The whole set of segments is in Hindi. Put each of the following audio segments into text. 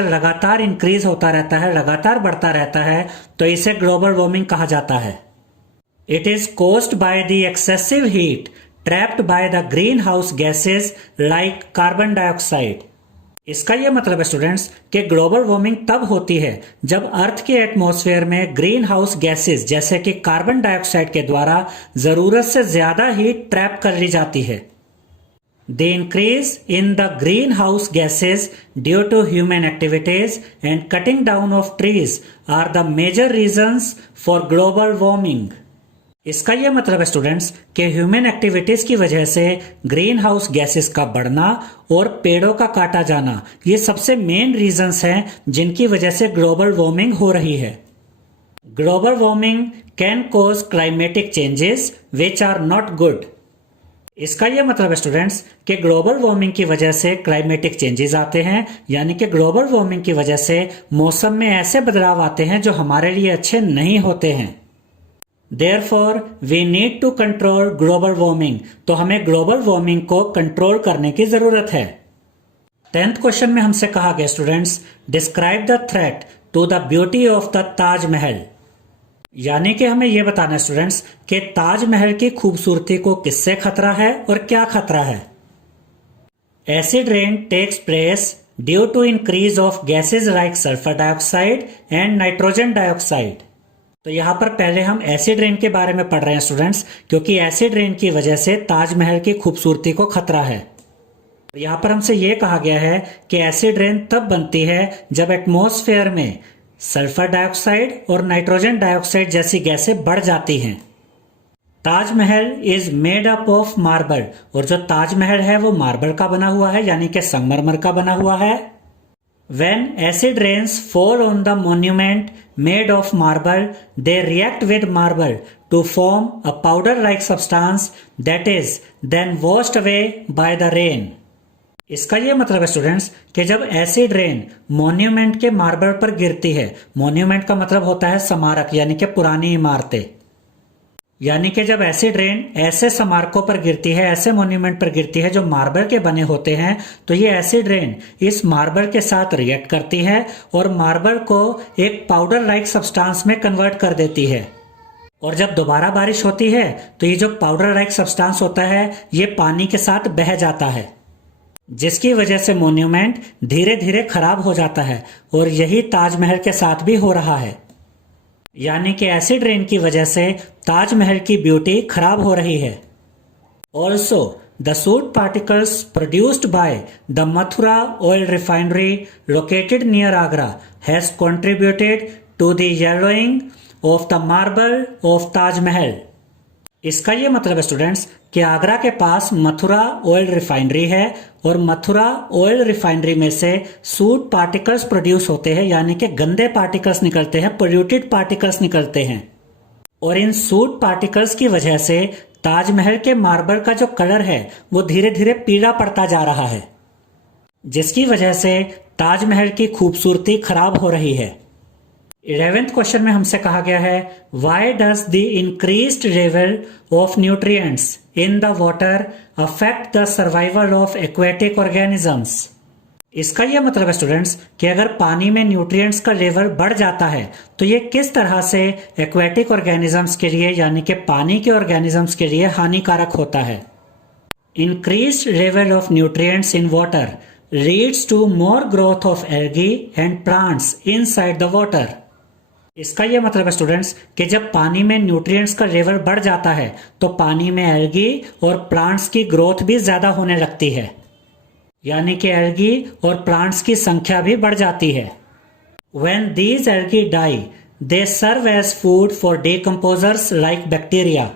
लगातार इंक्रीज होता रहता है, लगातार बढ़ता रहता है, तो इसे ग्लोबल वार्मिंग कहा जाता है। It is caused by the excessive heat trapped by the green house gases like carbon dioxide. इसका यह मतलब है स्टूडेंट्स कि ग्लोबल वार्मिंग तब होती है जब अर्थ के एटमॉस्फेयर में ग्रीन हाउस गैसेज जैसे कि कार्बन डाइऑक्साइड के द्वारा जरूरत से ज्यादा हीट ट्रैप कर ली जाती है। The increase in the greenhouse gases due to human activities and cutting down of trees are the major reasons for global warming. इसका यह मतलब है स्टूडेंट्स कि ह्यूमन एक्टिविटीज की वजह से ग्रीन हाउस गैसेस का बढ़ना और पेड़ों का काटा जाना ये सबसे मेन रीजंस हैं जिनकी वजह से ग्लोबल वार्मिंग हो रही है। Global warming can cause climatic changes which are not good. इसका यह मतलब है स्टूडेंट्स कि ग्लोबल वार्मिंग की वजह से क्लाइमेटिक चेंजेस आते हैं, यानी कि ग्लोबल वार्मिंग की वजह से मौसम में ऐसे बदलाव आते हैं जो हमारे लिए अच्छे नहीं होते हैं। Therefore, we need to control global warming। तो हमें ग्लोबल वार्मिंग को कंट्रोल करने की जरूरत है। 10th क्वेश्चन में हमसे कहा गया students, describe the threat to the beauty of the Taj Mahal. यानी कि हमें यह बताना है स्टूडेंट्स कि ताजमहल की खूबसूरती को किससे खतरा है और क्या खतरा है। Acid rain takes place due to increase of gases like sulphur dioxide and nitrogen dioxide. तो यहां पर पहले हम एसिड रेन के बारे में पढ़ रहे हैं स्टूडेंट्स, क्योंकि एसिड रेन की वजह से ताजमहल की खूबसूरती को खतरा है। यहां पर हमसे यह कहा गया है कि एसिड रेन तब बनती है जब एटमॉस्फेयर में सल्फर डाइऑक्साइड और नाइट्रोजन डाइऑक्साइड जैसी गैसें बढ़ जाती हैं। Taj Mahal is made up of marble, और जो ताजमहल है वो मार्बल का बना हुआ है, यानी कि संगमरमर का बना हुआ है। When acid rains fall on the monument made of marble, they react with marble to form a powder-like substance that is then washed away by the rain। इसका यह मतलब है स्टूडेंट्स कि जब एसिड रेन मॉन्यूमेंट के मार्बल पर गिरती है, मॉन्यूमेंट का मतलब होता है स्मारक यानी कि पुरानी इमारतें, यानी कि जब एसिड रेन ऐसे स्मारकों पर गिरती है, ऐसे मॉन्यूमेंट पर गिरती है जो मार्बल के बने होते हैं, तो ये एसिड रेन इस मार्बल के साथ रिएक्ट करती है और मार्बल को एक पाउडर लाइक सब्सटेंस में कन्वर्ट कर देती है। और जब दोबारा बारिश होती है तो ये जो पाउडर लाइक सब्सटेंस होता है ये पानी के साथ बह जाता है, जिसकी वजह से मॉन्यूमेंट धीरे धीरे खराब हो जाता है। और यही ताजमहल के साथ भी हो रहा है, यानी कि एसिड रेन की वजह से ताजमहल की ब्यूटी खराब हो रही है। Also the soot particles produced by the Mathura oil refinery located near Agra has contributed to the yellowing of the marble of Taj Mahal. इसका यह मतलब है स्टूडेंट्स कि आगरा के पास मथुरा ऑयल रिफाइनरी है और मथुरा ऑयल रिफाइनरी में से सूट पार्टिकल्स प्रोड्यूस होते हैं, यानी कि गंदे पार्टिकल्स निकलते हैं, पोल्यूटेड पार्टिकल्स निकलते हैं। और इन सूट पार्टिकल्स की वजह से ताजमहल के मार्बल का जो कलर है वो धीरे धीरे पीला पड़ता जा रहा है, जिसकी वजह से ताजमहल की खूबसूरती खराब हो रही है। 11th क्वेश्चन में हमसे कहा गया है, why does the increased level of nutrients in the water affect the survival of aquatic organisms. इसका यह मतलब है स्टूडेंट्स कि अगर पानी में न्यूट्रिएंट्स का लेवल बढ़ जाता है तो ये किस तरह से एक्वेटिक ऑर्गेनिजम्स के लिए, यानी कि पानी के ऑर्गेनिजम्स के लिए हानिकारक होता है। Increased level of nutrients in water leads to more growth of algae and plants inside the water. इसका यह मतलब है स्टूडेंट्स कि जब पानी में न्यूट्रिएंट्स का लेवल बढ़ जाता है तो पानी में एल्गी और प्लांट्स की ग्रोथ भी ज्यादा होने लगती है, यानी कि एल्गी और प्लांट्स की संख्या भी बढ़ जाती है। When these algae die, they serve as food for decomposers like bacteria।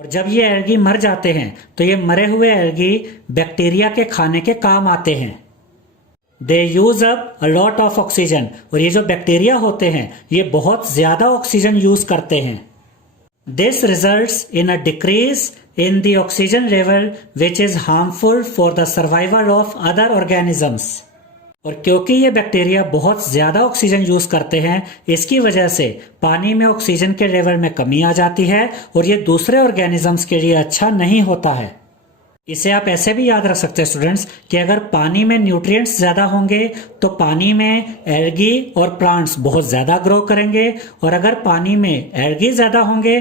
और जब ये एल्गी मर जाते हैं तो ये मरे हुए एल्गी बैक्टीरिया के खाने के काम आते हैं। They use up a lot of oxygen। और ये जो बैक्टीरिया होते हैं ये बहुत ज्यादा ऑक्सीजन यूज करते हैं। This results in a decrease in the oxygen level which is harmful for the survival of other organisms। और क्योंकि ये बैक्टीरिया बहुत ज्यादा ऑक्सीजन यूज करते हैं, इसकी वजह से पानी में ऑक्सीजन के लेवल में कमी आ जाती है और ये दूसरे ऑर्गेनिजम्स के लिए अच्छा नहीं होता है। इसे आप ऐसे भी याद रख सकते हैं स्टूडेंट्स कि अगर पानी में न्यूट्रिएंट्स ज्यादा होंगे तो पानी में एल्गी और प्लांट्स बहुत ज्यादा ग्रो करेंगे, और अगर पानी में एल्गी ज्यादा होंगे